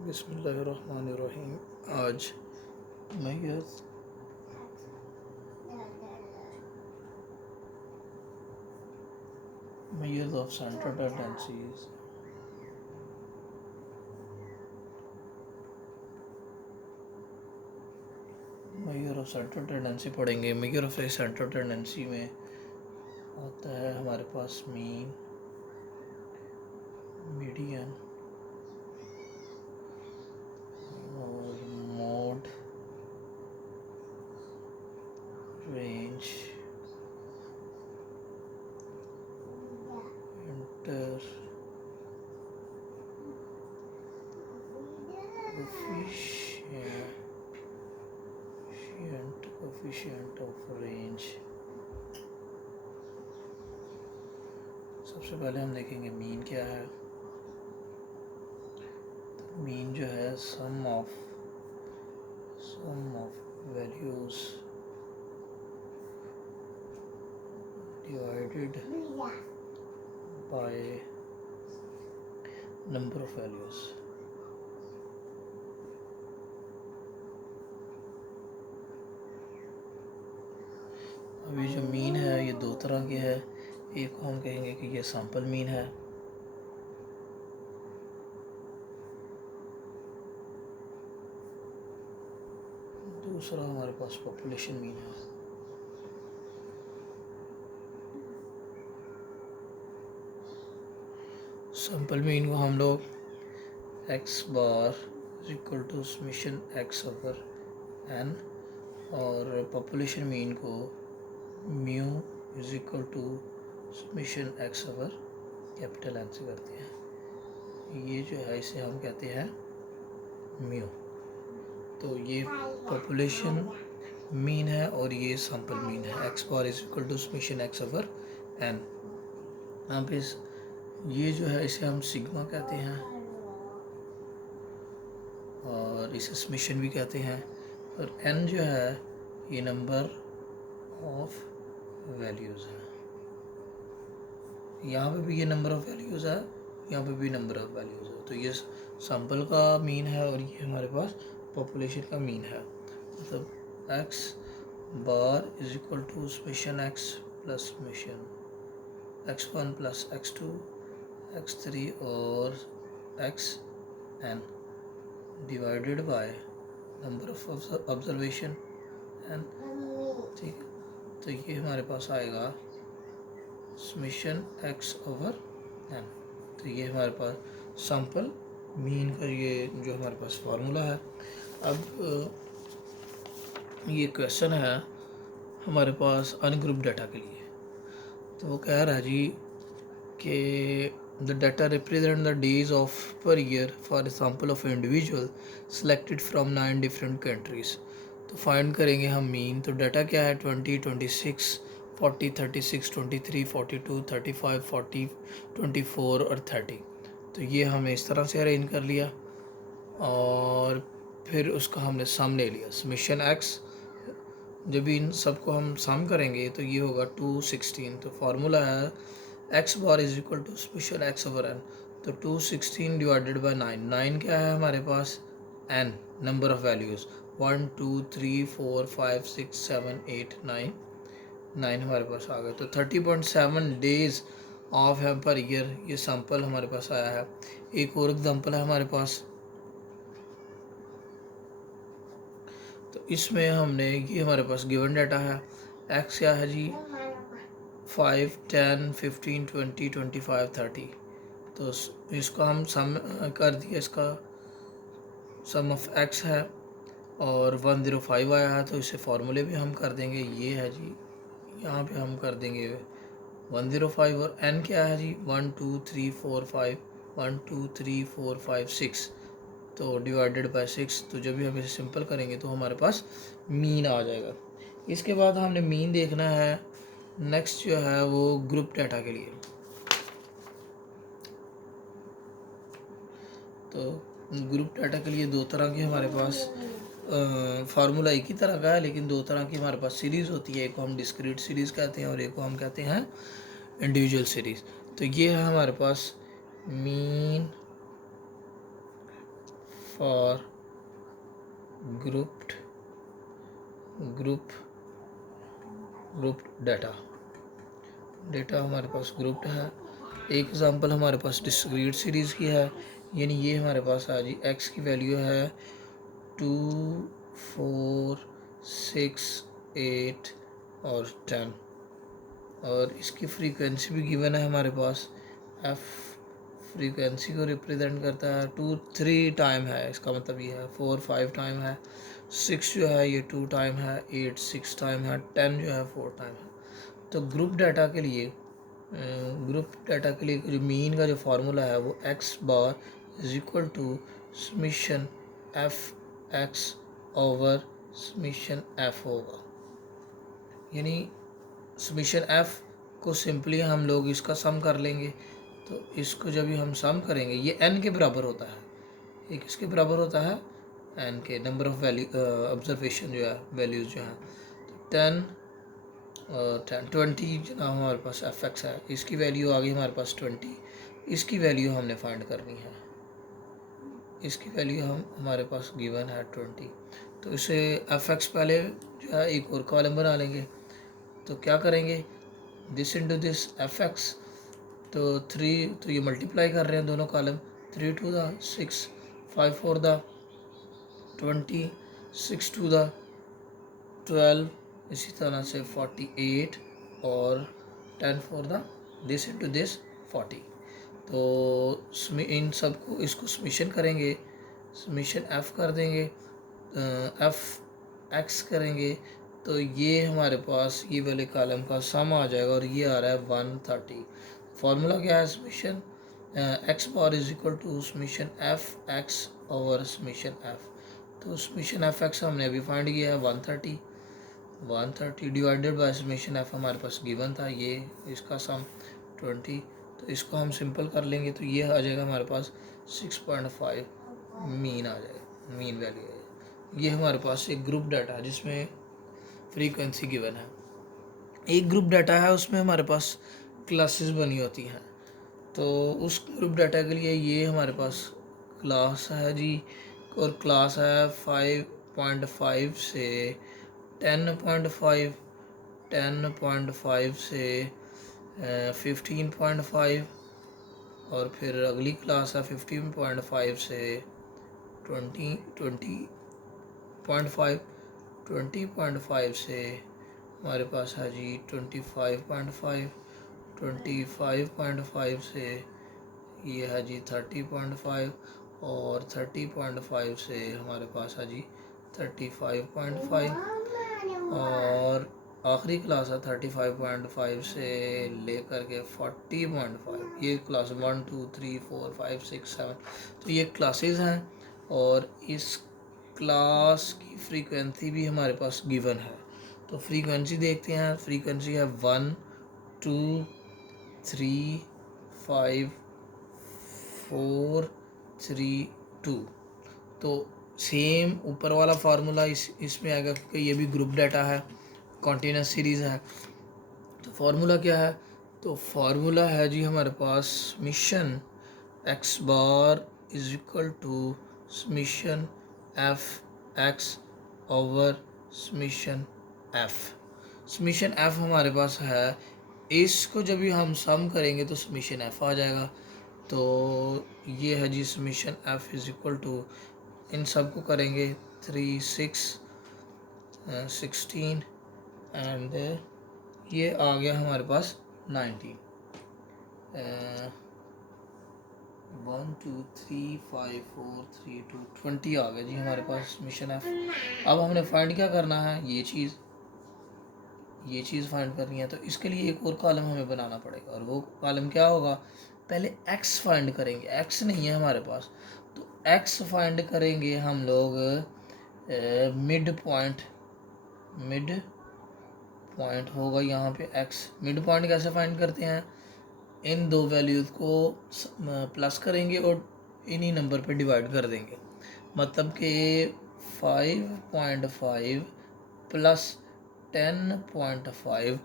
बिस्मिल्लाहिर्रहमानिर्रहीम। आज mayors of central tendencies mayor of central tendency पढ़ेंगे। मेयर ऑफ सेंट्रल टेंडेंसी में आता है हमारे पास मीन, मीडियन और mode, range, inter, coefficient of range. सबसे पहले हम देखेंगे मीन क्या है। तो मीन जो है sum of values divided by number of values। अभी जो मीन है ये दो तरह के है। एक को हम कहेंगे कि ये सैंपल मीन है, दूसरा हमारे पास पॉपुलेशन मीन है। सैंपल मीन को हम लोग x bar equal to summation x over n और पॉपुलेशन मीन को mu is equal to summation x over capital N से करते हैं। ये जो है इसे हम कहते हैं म्यू। तो ये पॉपुलेशन मीन है और ये सैंपल मीन है। x bar is equal to summation x over n। अब इस ये जो है इसे हम सिग्मा कहते हैं और इसे समेशन भी कहते हैं। और n जो है ये नंबर ऑफ वैल्यूज़ है। यहाँ पे भी ये नंबर ऑफ वैल्यूज़ है, यहाँ पे भी नंबर ऑफ वैल्यूज़ है। तो ये सैंपल का मीन है और ये हमारे पास पॉपुलेशन का मीन है। मतलब x bar is equal to summation x plus summation x1 plus x2 x3 और xn divided by number of observation n। ठीक है, तो ये हमारे पास आएगा समेशन x ओवर n। तो ये हमारे पास सैंपल मीन का ये जो हमारे पास फार्मूला है। अब ये क्वेश्चन है हमारे पास अनग्रुप डाटा के लिए। तो वो कह रहा है जी कि the data represent the days of per year for example of individual selected from 9 different countries. तो फाइंड करेंगे हम मीन। तो डाटा क्या है 20, 26, 40, 36, 23, 42, 35, 40, 24 और 30। तो ये हमने इस तरह से अरेंज कर लिया और फिर उसका हमने सम ले लिया समेशन x। जब इन सबको हम सम करेंगे तो ये होगा 216। तो फार्मूला है x bar is equal to summation x over n। तो 216 डिवाइडेड बाय 9 क्या है हमारे पास n नंबर ऑफ वैल्यूज़ 1 2 3 4 5 6 7 8 9 हमारे पास आ गए। तो 30.7 डेज ऑफ है पर ईयर। ये सैंपल हमारे पास आया है। एक और एग्जांपल है हमारे पास। तो इसमें हमने ये हमारे पास गिवन डाटा है। x क्या है जी 5, 10, 15, 20, 25, 30। तो इसका हम सम कर दिया। इसका सम ऑफ x है और 105 आया है। तो इसे फार्मूले भी हम कर देंगे। ये है जी यहाँ पे हम कर देंगे 105 और n क्या है जी 1 2 3 4 5 1 2 3 4 5 6। तो डिवाइडेड बाय 6। तो जब भी हम इसे सिंपल करेंगे तो हमारे पास मीन आ जाएगा। इसके बाद हमने मीन देखना है नेक्स्ट जो है वो ग्रुप डाटा के लिए। तो ग्रुप डाटा के लिए दो तरह के हमारे पास फार्मूला एक ही तरह का है लेकिन दो तरह की हमारे पास सीरीज़ होती है। एक को हम डिस्क्रीट सीरीज़ कहते हैं और एक को हम कहते हैं इंडिविजुअल सीरीज़। तो ये है हमारे पास मीन फॉर ग्रुप्ड डाटा हमारे पास ग्रुप्ड है। एक एग्जांपल हमारे पास डिस्क्रीट सीरीज़ की है, यानी ये हमारे पास आ जी एक्स की वैल्यू है 2, 4, 6, 8 और 10, और इसकी फ्रीक्वेंसी भी गिवन है हमारे पास। एफ फ्रीक्वेंसी को रिप्रेजेंट करता है 2, 3 टाइम है, इसका मतलब ये है 4, 5 टाइम है, 6 जो है ये 2 टाइम है, 8 6 टाइम है, 10 जो है 4 टाइम है। तो ग्रुप डाटा के लिए जो मीन का जो फार्मूला है वो X bar is equal to summation F x over summation F होगा। यानी समीशन एफ को सिंपली हम लोग इसका सम कर लेंगे, तो इसको जब भी हम सम करेंगे ये एन के बराबर होता है, ये किसके बराबर होता है, एन के, नंबर ऑफ वैल्यू ऑब्जर्वेशन जो है, वैल्यूज़ जो हैं। तो 10 20 जना हमारे पास एफ एक्स है, इसकी वैल्यू आ गई हमारे पास 20, इसकी वैल्यू हमने फाइंड करनी है, इसकी वैल्यू हमारे पास गिवन है 20। तो इसे एफ एक्स पहले जो है एक और कॉलम बना लेंगे, तो क्या करेंगे, this into this F X, तो 3, तो ये मल्टीप्लाई कर रहे हैं दोनों column, 3 two the 6, 5 four the 20, 6 two the 12, इसी तरह से 48 और 10 four the this into this 40। तो इन सब को इसको समीशन करेंगे, समीशन एफ कर देंगे, एफ एक्स करेंगे, तो ये हमारे पास ये वाले कॉलम का सम आ जाएगा, और ये आ रहा है 130। फार्मूला क्या है, summation x bar is equal to summation F x over summation F. तो समीशन एफ एक्स हमने अभी फाइंड किया है 130 डिवाइडेड बाय समीशन एफ हमारे पास गिवन था, ये इसका सम 20। तो इसको हम सिंपल कर लेंगे, तो ये आ जाएगा हमारे पास 6.5 मीन आ जाएगा, मीन वैल्यू है। ये हमारे पास एक ग्रुप डाटा है जिसमें फ्रीक्वेंसी गिवन है। एक ग्रुप डाटा है उसमें हमारे पास क्लासेस बनी होती हैं, तो उस ग्रुप डाटा के लिए ये हमारे पास क्लास है जी, और क्लास है 5.5 से 10.5, 10.5 से 15.5, और फिर अगली क्लास है 15.5 से 20.5, 20.5 से हमारे पास है जी 25.5, 25.5 से ये है जी 30.5, और 30.5 से हमारे पास है जी 35.5, और आखिरी क्लास है 35.5 से लेकर के 40.5। ये क्लास 1 2 3 4 5 6 7, तो ये क्लासेस हैं, और इस क्लास की फ्रीक्वेंसी भी हमारे पास गिवन है। तो फ्रीक्वेंसी देखते हैं, फ्रीक्वेंसी है 1 2 3 5 4 3 2। तो सेम ऊपर वाला फार्मूला इसमें आएगा, क्योंकि ये भी ग्रुप डाटा है, कॉन्टिन्यूस सीरीज़ है। तो फार्मूला क्या है, तो फार्मूला है जी हमारे पास summation x bar is equal to summation F x over summation f. Summation f हमारे पास है, इसको जब भी हम सम करेंगे तो समीशन एफ आ जाएगा। तो ये है जी summation f is equal to, इन सब को करेंगे 3 6 16 एंड ये आ गया हमारे पास 19, 1 2 3 5 4 3 2 20 आ गया जी हमारे पास समीशन एफ। अब हमने फाइंड क्या करना है, ये चीज़ फाइंड करनी है, तो इसके लिए एक और कॉलम हमें बनाना पड़ेगा, और वो कॉलम क्या होगा, पहले एक्स फाइंड करेंगे, एक्स नहीं है हमारे पास, तो एक्स फाइंड करेंगे हम लोग मिड पॉइंट होगा यहाँ पे एक्स। मिड पॉइंट कैसे फाइंड करते हैं, इन दो वैल्यूज़ को प्लस करेंगे और इन्हीं नंबर पे डिवाइड कर देंगे, मतलब कि 5.5 प्लस 10.5,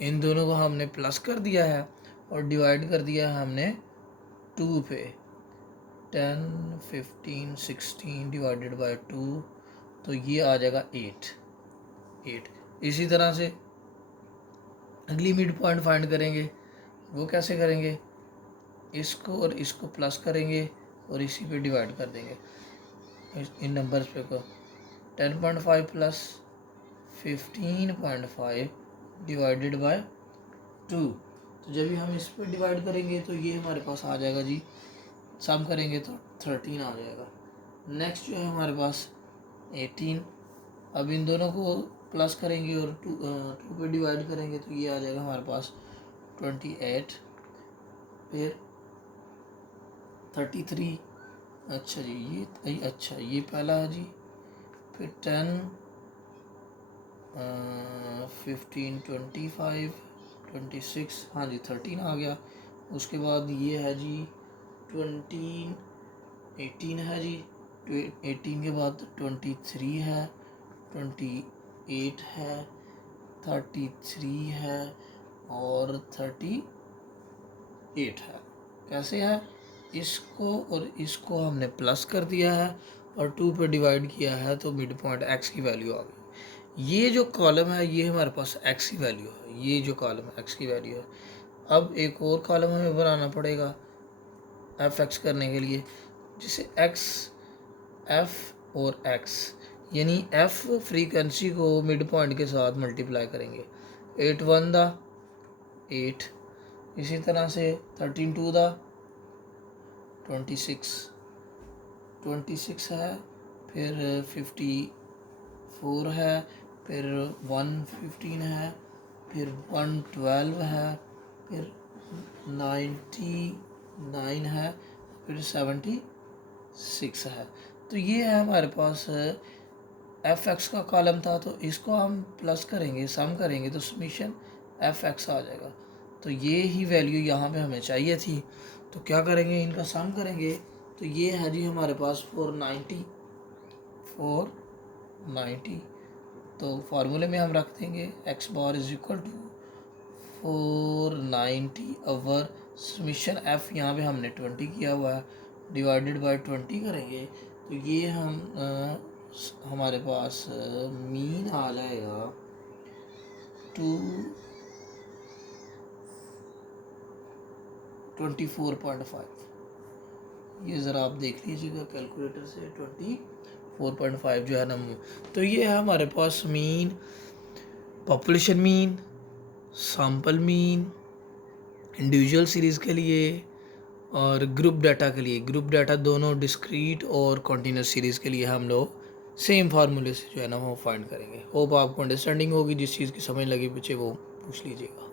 इन दोनों को हमने प्लस कर दिया है और डिवाइड कर दिया है हमने 2 पे। 10, 15, 16 डिवाइडेड बाय 2, तो ये आ जाएगा 8। इसी तरह से अगली मिड पॉइंट फाइंड करेंगे। वो कैसे करेंगे? इसको और इसको प्लस करेंगे और इसी पे डिवाइड कर देंगे इन नंबर्स पे को। 10.5 प्लस 15.5 डिवाइडेड बाय 2, तो जब भी हम इस पर डिवाइड करेंगे तो ये हमारे पास आ जाएगा जी, सम करेंगे तो 13 आ जाएगा। नेक्स्ट जो है हमारे पास 18, अब इन दोनों को प्लस करेंगे और 2 पे डिवाइड करेंगे तो ये आ जाएगा हमारे पास 28, फिर 33। अच्छा जी, ये पहला है जी, फिर 10, 15, 25, 26, हाँ जी 13 आ गया। उसके बाद ये है जी 20, 18 है जी, 18 के बाद 23 है, 28 है, 33 है और 38 है। कैसे है? इसको और इसको हमने प्लस कर दिया है और 2 पे डिवाइड किया है तो मिड पॉइंट x की वैल्यू आ गई। ये जो कॉलम है ये हमारे पास x की वैल्यू है, ये जो कॉलम है x की वैल्यू है। अब एक और कॉलम हमें बनाना पड़ेगा f(x) करने के लिए, जिसे x, f और x, यानी f फ्रीक्वेंसी को मिड पॉइंट के साथ मल्टीप्लाई करेंगे। 8 1 दा 8, इसी तरह से 13 2 दा 26 है, फिर 54 है, फिर 115 है, फिर 112 है, फिर 99 है, फिर 76 है। तो ये है हमारे पास f(x) का कॉलम था, तो इसको हम प्लस करेंगे, सम करेंगे तो समीशन f(x) आ जाएगा। तो ये ही वैल्यू यहाँ पे हमें चाहिए थी, तो क्या करेंगे, इनका सम करेंगे। तो ये है जी हमारे पास 490। तो फार्मूले में हम रख देंगे x bar is equal to 490 over summation f, यहाँ पे हमने 20 किया हुआ है, डिवाइडेड बाय 20 करेंगे तो ये हमारे पास मीन आ जाएगा 24.5। ये ज़रा आप देख लीजिएगा कैलकुलेटर से, 24.5 जो है ना। तो ये है हमारे पास mean, population mean, sample mean individual series के लिए और ग्रुप डाटा के लिए। ग्रुप डाटा दोनों डिस्क्रीट और कॉन्टीन्यूस सीरीज़ के लिए हम लोग सेम फार्मूले से जो है ना वो फाइंड करेंगे। होप आपको अंडरस्टैंडिंग होगी, जिस चीज़ की समझ लगी पीछे वो पूछ लीजिएगा।